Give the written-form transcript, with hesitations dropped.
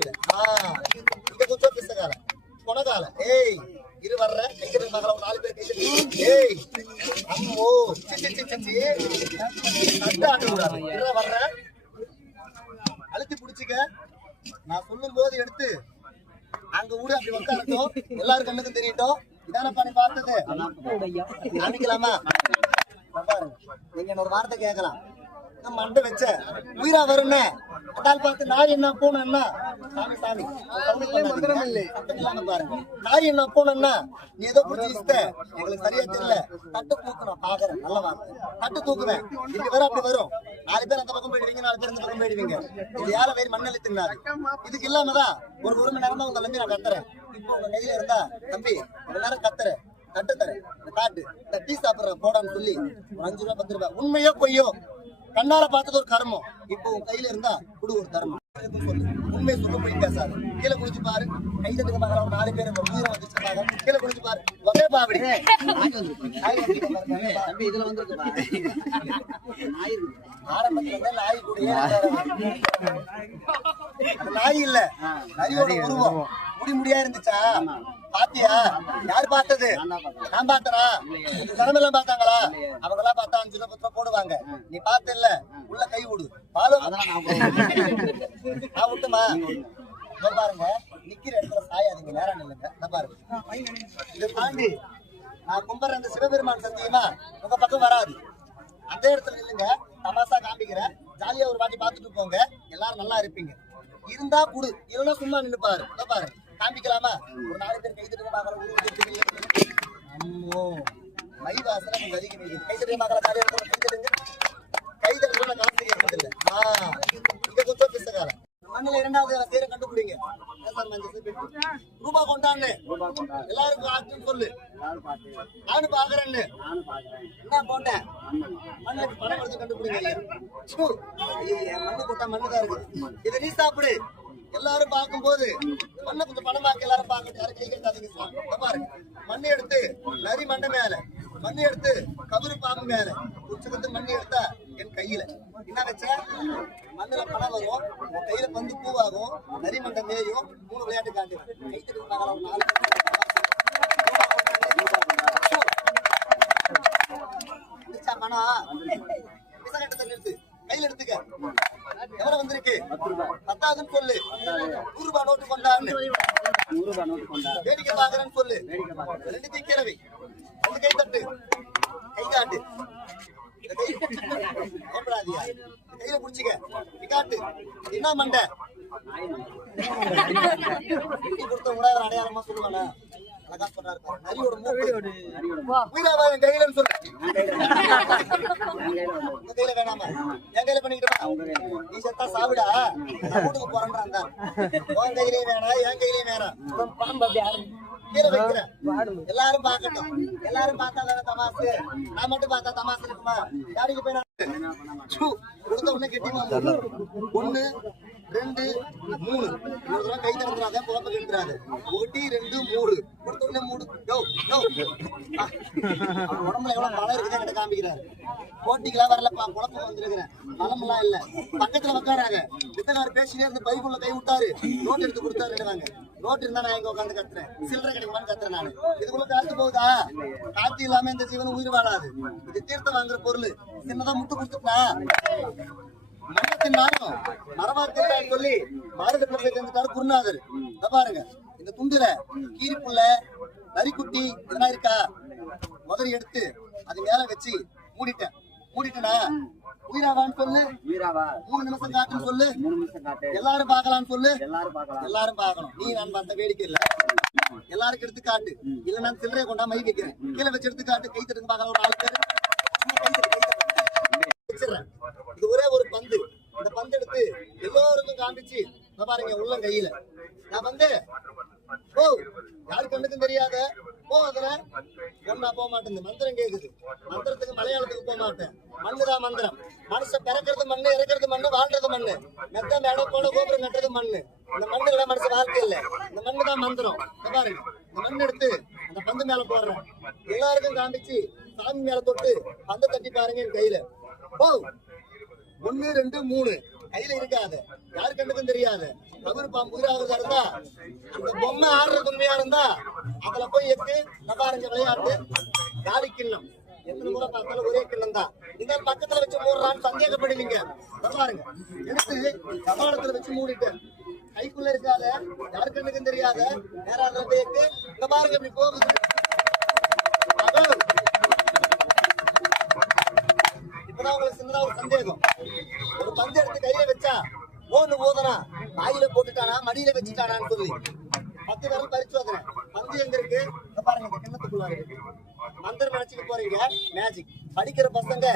இல்ல இங்க கொஞ்சம் பிசகால கொனகால ஏய் இரு வர்ற கைக்கிற மகள ஒரு 4 பேர் கைக்கிற ஏய் அம்மோ சிச்சி அட்ட கூடாது இரு வர்ற அழுத்தி புடிச்சுக்க நான் சொல்லும் போது எடுத்து அங்க ஊரு அப்படி உட்காரட்டும் எல்லாரும் கண்ணுக்கும் தெரியட்டும் இதான பண்ணி பார்த்தது காமிக்கலாமா நீங்க ஒரு வார்த்தை கேட்கலாம் மண்டை வச்ச உயிரா வரும்னு அதால் பார்த்து நாய் என்ன பூனை என்ன சாமி பாருங்க நாய் என்ன பூனை நீ ஏதோ புடிச்சு எங்களுக்கு சரியா தெரியல தட்டு தூக்கணும் பாக்குறேன் நல்ல வார்த்தை தட்டு தூக்குவேன் இப்படி வரும் அப்படி வரும் 4 பேர் அந்த பக்கம் போயிடுவீங்க 4 பேர் இந்த பக்கம் போயிடுவீங்க இது யார வேறு மண்ணெல்லி தின்னாது இதுக்கு இல்லாமதான் ஒரு மணி நேரம் தான் உங்க நம்பி நான் கத்துறேன் இப்போ உங்க கையில இருந்தா தம்பி ஒரு நேரம் கத்துறேன் தட்டு தரேன் காட்டு இந்த டீ சாப்பிடுற போடான்னு சொல்லி ஒரு 5 ரூபாய் 10 ரூபாய் உண்மையோ பொய்யோ கண்ணால பார்த்தது ஒரு கர்மம் இப்போ உன் கையில இருந்தா குடு ஒரு தர்மம் உண்மை சொல்ல போய் பேசாது கீழே குடிச்சு பாரு கை தட்டுக்கு பார்க்கலாம் 4 பேர் உயிரை வந்துருக்காங்க கீழே குடிச்சு பாரு ஒரே பாபடி இதுல வந்து ஆரம்பத்துல நாய் கூட நாய் இல்ல நரியோட உருவம் முடியா இருந்துச்சா பாத்தியா யாரு பார்த்தது நான் பார்த்தனா திறமெல்லாம் பார்த்தாங்களா அவங்க எல்லாம் பார்த்தா 5 ரூபாய் 10 ரூபாய் போடுவாங்க நீ பார்த்த இல்ல உள்ள கை விடு பாலும் நான் விட்டுமா பாருங்க நிக்கிற இடத்துல சாயாதீங்க நேரம் இல்லைங்க பாருங்க இதை தாண்டி நான் கும்பிடுற அந்த சிவபெருமான் சத்தியமா உங்க பக்கம் வராது அந்த இடத்துல இல்லைங்க தமாசா காமிக்கிறேன் ஜாலியா ஒரு வாட்டி பார்த்துட்டு போங்க எல்லாரும் நல்லா இருப்பீங்க இருந்தா குடு இல்லைன்னா சும்மா நின்று பாரு பாருங்க காமிக்கலாமா ஒரு 4 பேர் கை தட்டு பார்க்கலாம் அம்மோ மை வாசனை உங்க அதிகம் இருக்குது கை தட்டு பார்க்கலாம் கை தட்டுங்க காசு கேட்கறதில்ல இங்க கொஞ்சம் பிசகால மண்ணில 2வது பேரை கண்டுபிடிங்க ரூபா கொண்டான்னு எல்லாருக்கும் ஆச்சுன்னு சொல்லு நானும் பாக்குறேன்னு என்ன போட்டேன் மண்ணுக்கு பணம் எடுத்து கண்டுபிடிங்க மண்ணு போட்டா மண்ணுதான் இருக்கு இதை நீ சாப்பிடு எல்லாரும் பார்க்கும் போது மண்ணை கொஞ்சம் பணமாக்கி எல்லாரும் பார்க்கணும் யாரும் கை கேட்டாதீங்க பாருங்க மண்ணை எடுத்து நரி மண்ணை மேல மண்ணை எடுத்து கபரு பாம்பு மேல உச்சகத்து மண்ணை எடுத்தா என் கையில என்ன வச்ச மண்ணுல பணம் வரும் உன் கையில பந்து பூவாகும் நரி மண்டை மேயும் 3 விளையாட்டு காட்டுவேன் கை தட்டு பணம் பிசகட்டத்தை நிறுத்து கையில எடுத்துக்க எவ்வளவு வந்திருக்கு 10,000 சொல்லு 100 ரூபாய் நோட்டு கொண்டான்னு வேடிக்கை பாக்குறேன்னு சொல்லு 2 தீக்கிறவை அந்த கை தட்டு கை காட்டு கையில புடிச்சுக்க காட்டு என்ன மண்டை கொடுத்த உணவு அடையாளமா சொல்லுவானா அழகா சொல்றாரு நரியோட மூக்கு கையிலன்னு சொல்லு கையில வேணாமா என் கையில பண்ணிக்கிட்டா நீ செத்தா சாவிடா வீட்டுக்கு போறேன்றான் உன் கையிலே வேணாம் என் கையிலே வேணாம் கீழே வைக்கிறேன் எல்லாரும் பார்க்கட்டும் எல்லாரும் பார்த்தா தானே தமாசு நான் மட்டும் பார்த்தா தமாசு இருக்குமா யாருக்கு போய் கொடுத்த உடனே கெட்டிமா 1 2 3 இவ்வளவு கை திறந்துடாத போப்ப கெடுத்துறாது 1 2 3 கொடுத்த உடனே 3 உடம்புல எவ்வளவு பலம் இருக்குதான் கிட்ட காமிக்கிறாரு போட்டிக்கெல்லாம் வரலப்பா குழப்பம் வந்துருக்கிறேன் பலமெல்லாம் இல்ல பக்கத்துல உட்காராங்க வித்தகாரர் பேசினே இருந்து பைக்குள்ள கை விட்டாரு நோட் எடுத்து கொடுத்தாருவாங்க நோட்டு இருந்தா நான் எங்க உட்காந்து கத்துறேன் சில்லறை கிடைக்குமான்னு கத்துறேன் நானு இதுக்குள்ள காத்து போகுதா காத்து இல்லாம இந்த ஜீவன் உயிர் வாழாது இது தீர்த்தம் வாங்குற பொருள் சின்னதா முட்டு கொடுத்துட்டா மன்னத்தின்னாலும் மரமாத்திருக்கான்னு சொல்லி மாறுதல் தெரிஞ்சுட்டாரு குருநாதர் பாருங்க இந்த துண்டுல கீரிப்புள்ள நரிக்குட்டி இதெல்லாம் இருக்கா முதல் எடுத்து அது மேல வச்சு மூடிட்டேனா உயிராவான்னு சொல்லு 3 நிமிஷம் காட்டுன்னு சொல்லு எல்லாரும் பார்க்கலாம்னு சொல்லு எல்லாரும் பார்க்கணும் நீ நான் பார்த்த வேடிக்கை இல்ல எல்லாருக்கும் எடுத்து காட்டு இல்ல நான் சில்லறைய கொண்டா மை வைக்கிறேன் கீழே வச்சு எடுத்து காட்டு கை தட்டுக்கு பார்க்கலாம் ஒரு 4 பேர் வச்சிடறேன் இது ஒரே ஒரு பந்து இந்த பந்து எடுத்து எல்லோருக்கும் காமிச்சு பாருங்க உள்ள கையில நான் வந்து யாரு கண்ணுக்கும் தெரியாத அதுல ஒன்னா போக மாட்டேன் மந்திரம் கேக்குது மந்திரத்துக்கு மலையாளத்துக்கு போக மாட்டேன் மண்ணுதான் மந்திரம் மனுஷன் பிறக்கிறது மண்ணு இறக்கிறது மண்ணு வாழ்றது மண்ணு மெத்த மேட போட கோபுரம் கட்டுறது மண்ணு இந்த மண்ணுல மனுஷன் வாழ்க்கை இல்ல இந்த மண்ணுதான் மந்திரம் பாருங்க இந்த மண் எடுத்து அந்த பந்து மேல போடுறேன் எல்லாருக்கும் காமிச்சு சாமி மேல தொட்டு பந்தை தட்டி பாருங்க என் கையில 1 2 3 கையில இருக்காது, யாரு கண்ணுக்கும் தெரியாது. கபரு பாம்பு உயிராகிறதா இருந்தா, அந்த பொம்மை ஆடுற பொம்மையா இருந்தா அதுல போய் எட்டு பாருங்க விளையாட்டு காலி கிண்ணம். எத்தனை முறை பார்த்தாலும் ஒரே கிண்ணம் தான். இந்த பக்கத்துல வச்சு மூடுறான்னு சந்தேகப்படுவீங்க. பாருங்க, எடுத்து கபாலத்துல வச்சு மூடிட்டு கைக்குள்ள இருக்காத, யாரு கண்ணுக்கும் தெரியாத நேரம் அதுல போயிட்டு இங்க பாருங்க இப்படி போகுது. இப்பதான் உங்களுக்கு சின்னதா ஒரு சந்தேகம். ஒரு பந்து எடுத்து கையில வச்சா ஓன்னு போதனா வாயில போட்டுட்டானா மடியில வச்சுட்டானான்னு சொல்லி 10 பேரும் பறிச்சு வந்தேன். பந்து எங்க இருக்கு பாருங்க, இந்த கிண்ணத்துக்குள்ள இருக்கு. மந்திரம் நினைச்சுக்க போறீங்க, மேஜிக். படிக்கிற பசங்க